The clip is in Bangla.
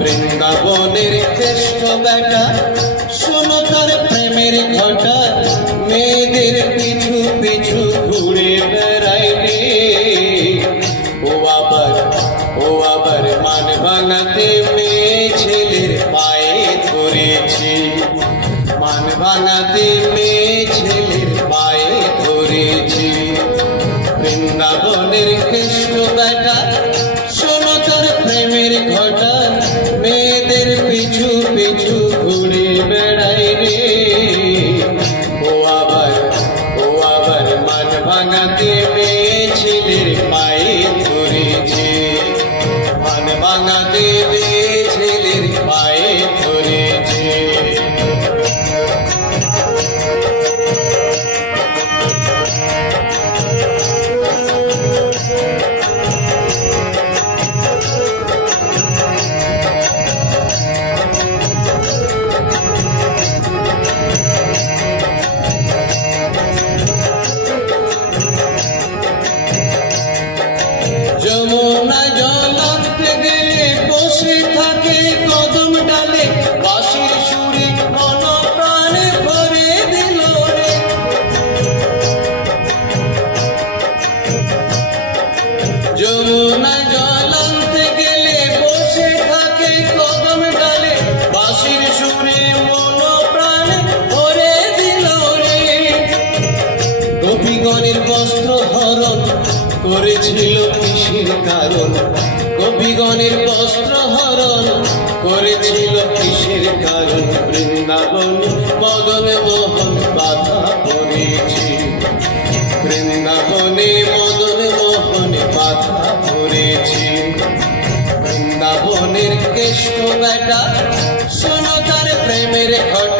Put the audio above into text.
বৃন্দাবনের কেষ্ট বেটা শোনো তার প্রেমের ঘটা মেয়েদের পিছু পিছু ঘুরে বেড়ায় রে ও আবার মান ভাঙাতে মেয়ে ছেলের পায়ে ধরেছে মান ভাঙাতে মেয়ে ছেলের পায়ে ধরেছে বৃন্দাবনের কেষ্ট বেটা শোনো তার প্রেমের ঘটা মেয়েদের পিছু পিছু ঘুরে বেড়াই রে ও আবার মান ভাঙাতে মেয়ে ছেলের পায়ে ধরেছে মান ভাঙাতে মেয়ে ছেলের পায়ে ধরেছে যমুনা জল আনতে গেলে বসে থাকে কদম ডালে বাঁশির সুরে মন প্রাণে ভরে দিল রে যমুনা জল আনতে গেলে বসে থাকে কদম ডালে বাঁশির সুরে মন প্রাণে ভরে দিল রে গোপীগণের বস্ত্র হরণ করেছিল কিসের কারণ কবিগণের বস্ত্র হরণ করেছিল কিসের কারণ বৃন্দাবন মদন মোহন বাধা পড়েছে বৃন্দাবনে মদন মোহন বাধা পড়েছে বৃন্দাবনের কেষ্ট বেটা শোনো তার প্রেমের ঘটা